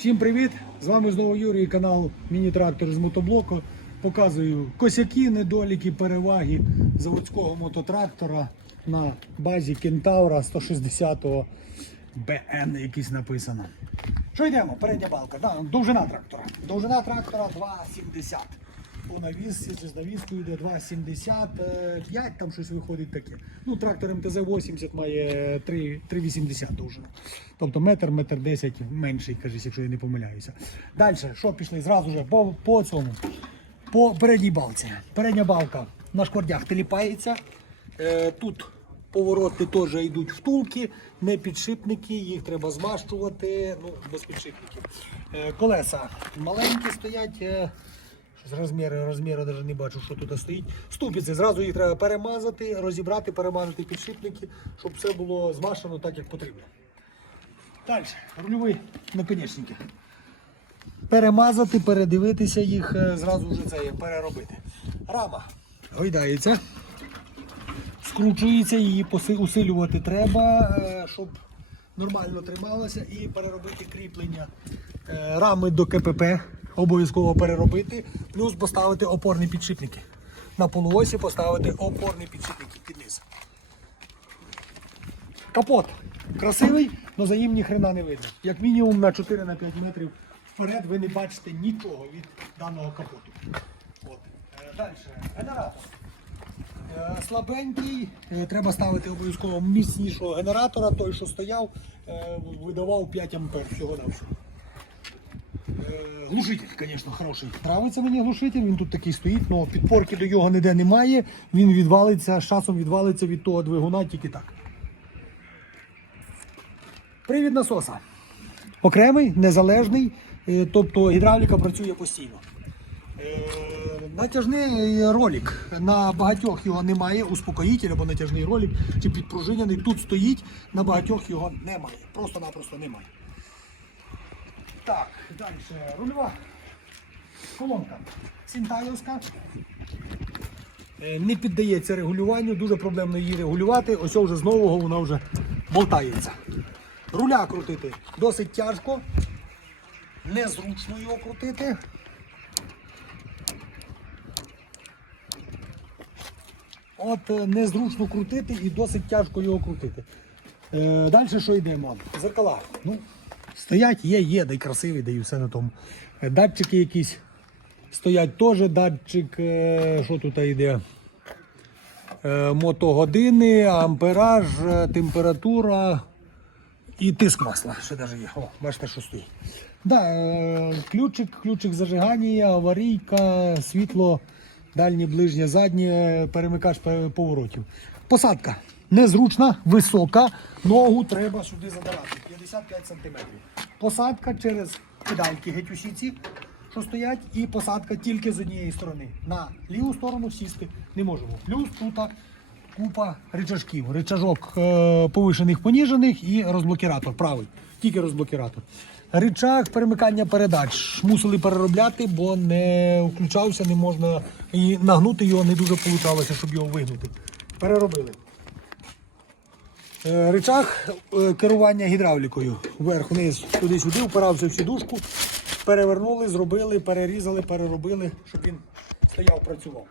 Всім привіт! З вами знову Юрій, канал Міні-трактор з мотоблоку. Показую косяки, недоліки, переваги заводського мототрактора на базі Кентавра 160-го БН якийсь написано. Що йдемо? Передня балка. Да, довжина трактора. Довжина трактора 2,70. У навісці з навіскою йде 2,75, там щось виходить таке. Ну, трактор МТЗ-80 має 3,80 довжина. Тобто метр, метр 10 менший, кажись, якщо я не помиляюся. Далі, що пішли? Зразу же по, по цьому. По передній балці. Передня балка на шквардях теліпається. Е, тут повороти теж йдуть втулки, не підшипники, їх треба змащувати, ну, без підшипників. Е, колеса маленькі стоять. Щось розміри, розміри навіть не бачу, що тут стоїть. Ступиці, зразу їх треба перемазати, розібрати, перемазати підшипники, щоб все було змашено так, як потрібно. Далі, рульові наконечники. Перемазати, передивитися їх, е, зразу вже це переробити. Рама гойдається, скручується, її усилювати треба, е, щоб нормально трималася і переробити кріплення е, рами до КПП. Обов'язково переробити, плюс поставити опорні підшипники. На полуосі поставити опорні підшипники під низ. Капот красивий, але за ним ні хрена не видно. Як мінімум на 4 на 5 метрів вперед ви не бачите нічого від даного капоту. От. Е, Далі. Генератор. Е, Слабенький, е, треба ставити обов'язково міцнішого генератора. Той, що стояв, видавав 5 ампер всього на всього. Глушитель, звісно, хороший. Нравиться мені глушитель, він тут такий стоїть, але підпорки до його ніде немає. Він відвалиться, з часом відвалиться від того двигуна тільки так. Привід насоса. Окремий, незалежний, е, тобто гідравліка працює постійно. Е, Натяжний ролик. На багатьох його немає, успокоїтель або натяжний ролик чи підпружиняний. Тут стоїть, на багатьох його немає. Просто-напросто немає. Так, далі. Рульова колонка. Сінтайовська. Е, Не піддається регулюванню, дуже проблемно її регулювати. Ось вже з нового вона вже болтається. Руля крутити досить тяжко. Незручно його крутити. От е, незручно крутити і досить тяжко його крутити. Е, Далі що йдемо? Зеркала. Ну, стоять, є, є, дай красивий, дай все на тому. Е, Датчики якісь стоять теж, датчик, е, що тут йде? Е, Мотогодини, ампераж, температура і тиск масла. Ще навіть є. О, бачите, що стоїть. Да, ключик, ключик зажигання, аварійка, світло, дальнє, ближнє, заднє, перемикач поворотів. Посадка незручна, висока. Ногу треба сюди задирати. 55 см. Посадка через педальки геть усі ці, що стоять, і посадка тільки з однієї сторони. На ліву сторону сісти не можемо. Плюс тут купа рычажків. Рычажок е, повишених, поніжених і розблокіратор правий. Тільки розблокіратор. Рычаг перемикання передач мусили переробляти, бо не включався, не можна і нагнути його не дуже вийшло, щоб його вигнути. Переробили. Е, е, керування гідравлікою. Вверх, вниз, туди-сюди, впирався в сідушку, перевернули, зробили, перерізали, переробили, щоб він стояв, працював.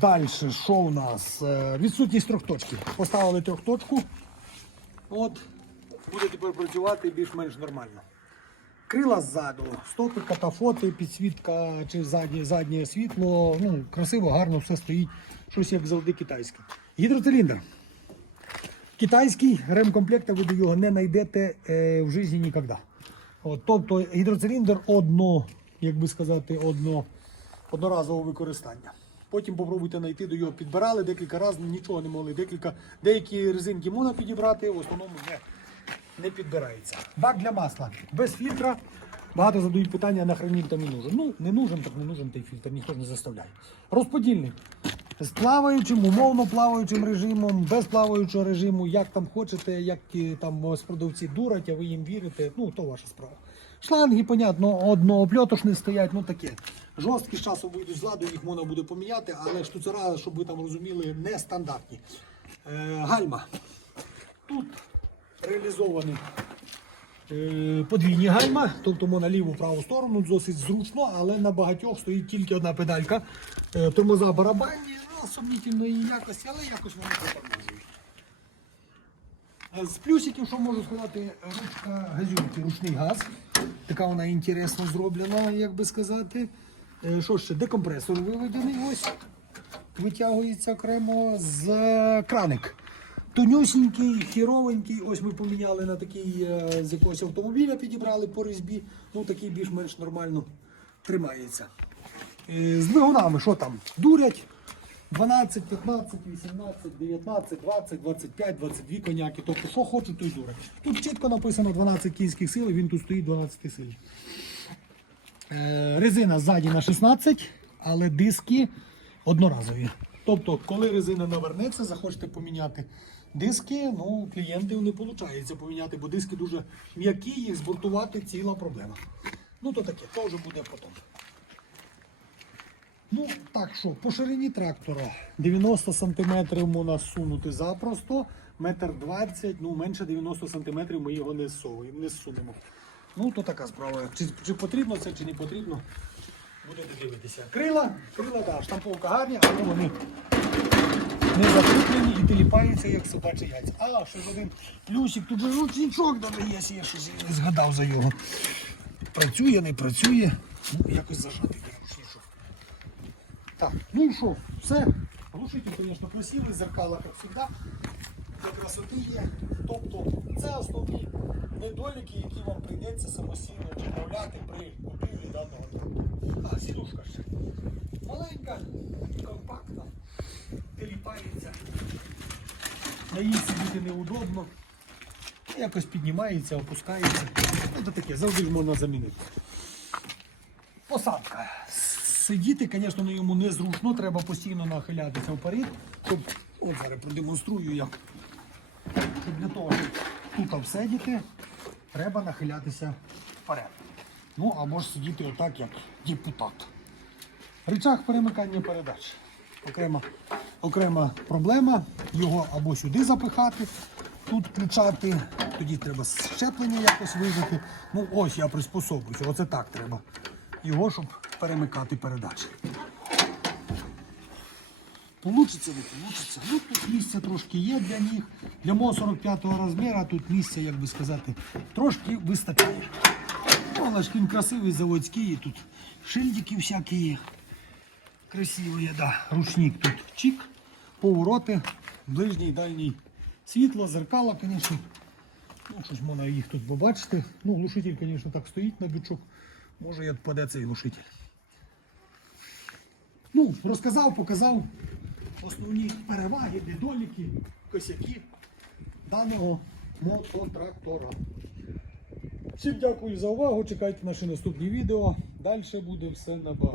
Далі, що у нас? Е, Відсутність трьохточки. Поставили трьохточку. От, буде тепер працювати більш-менш нормально. Крила ззаду, стопи, катафоти, підсвітка чи заднє, заднє світло. Ну, красиво, гарно все стоїть. Щось як завжди китайське. Гідроциліндр. Китайський ремкомплекта ви до його не знайдете е, в житті ніколи. От, тобто гідроциліндр одно, як би сказати, одно, одноразового використання. Потім попробуйте знайти до його підбирали декілька разів, нічого не могли. Декілька, деякі резинки можна підібрати, в основному не, не підбирається. Бак для масла без фільтра. Багато задають питання, нахрен він там і нужен. Ну, не нужен, так не нужен той фільтр, ніхто ж не заставляє. Розподільник. З плаваючим, умовно плаваючим режимом, без плаваючого режиму, як там хочете, як там ось продавці дурять, а ви їм вірите, ну то ваша справа. Шланги, понятно, одноопльотошні стоять, ну таке. Жорсткі з часом вийдуть з ладу, їх можна буде поміняти, але штуцера, щоб ви там розуміли, нестандартні. Е, гальма. Тут реалізовані е, подвійні гальма, тобто можна ліву праву сторону досить зручно, але на багатьох стоїть тільки одна педалька. Е, Тормоза барабанні, ну, сумнітельної якості, але якось вони допоможуть. З плюсиків, що можу сказати, ручка газюнки, ручний газ. Така вона інтересно зроблена, як би сказати. Е, Що ще? Декомпресор виведений ось. Витягується окремо з е, краник. Тонюсінький, хіровенький. Ось ми поміняли на такий е, з якогось автомобіля, підібрали по різьбі. Ну такий більш-менш нормально тримається. Е, З двигунами, що там? Дурять. 12, 15, 18, 19, 20, 25, 22 коняки. Тобто, що хоче, той дурить. Тут чітко написано 12 кінських сил, і він тут стоїть 12 сил. Е, резина ззаді на 16, але диски одноразові. Тобто, коли резина навернеться, захочете поміняти диски, ну, клієнтів не виходить поміняти, бо диски дуже м'які, їх збортувати ціла проблема. Ну, то таке, то вже буде потім. Ну, так що, по ширині трактора 90 см можна сунути запросто, метр 20, ну менше 90 см ми його не, сунемо. Ну, то така справа. Чи, чи потрібно це, чи не потрібно, будете дивитися. Крила, крила, да, штамповка гарні, але вони не закріплені і теліпаються, як собачі яйця. А, ще один плюсик, тут же ручничок навіть є, я щось згадав за його. Працює, не працює. Ну, якось зажати той ручничок. Так, ну і що, все. Глушитель, звісно, красивий, зеркала, як завжди. Для красоти є. Тобто це основні недоліки, які вам прийдеться самостійно відправляти при купівлі даного трактора. А, сідушка ще. Маленька, компактна, теліпається. На їй сидіти неудобно. Якось піднімається, опускається. То таке, завжди ж можна замінити. Посадка. Сидіти, звісно, на йому незручно, треба постійно нахилятися вперед. Щоб, от зараз продемонструю, як. Щоб для того, щоб тут всидіти, треба нахилятися вперед. Ну або ж сидіти отак, як депутат. Рычаг перемикання передач. Окрема, окрема проблема. Його або сюди запихати, тут включати, тоді треба щеплення якось вижити. Ну ось я приспособлююся. Оце так треба. Його, щоб перемикати передачі. Получиться, не получиться. Ну, тут місця трошки є для них. Для мого 45-го розміру тут місця, як би сказати, трошки вистачає. Але ж він красивий, заводський, тут шильдики всякі є. Красиві, да. Ручник тут чик, повороти, ближній, дальній світло, зеркало, звісно. Ну, щось можна їх тут побачити. Ну, глушитель, звісно, так стоїть на бючок. Може і відпаде цей глушитель. Ну, розказав, показав основні переваги, недоліки, косяки даного мототрактора. Всім дякую за увагу. Чекайте наші наступні відео. Далі буде все набагато.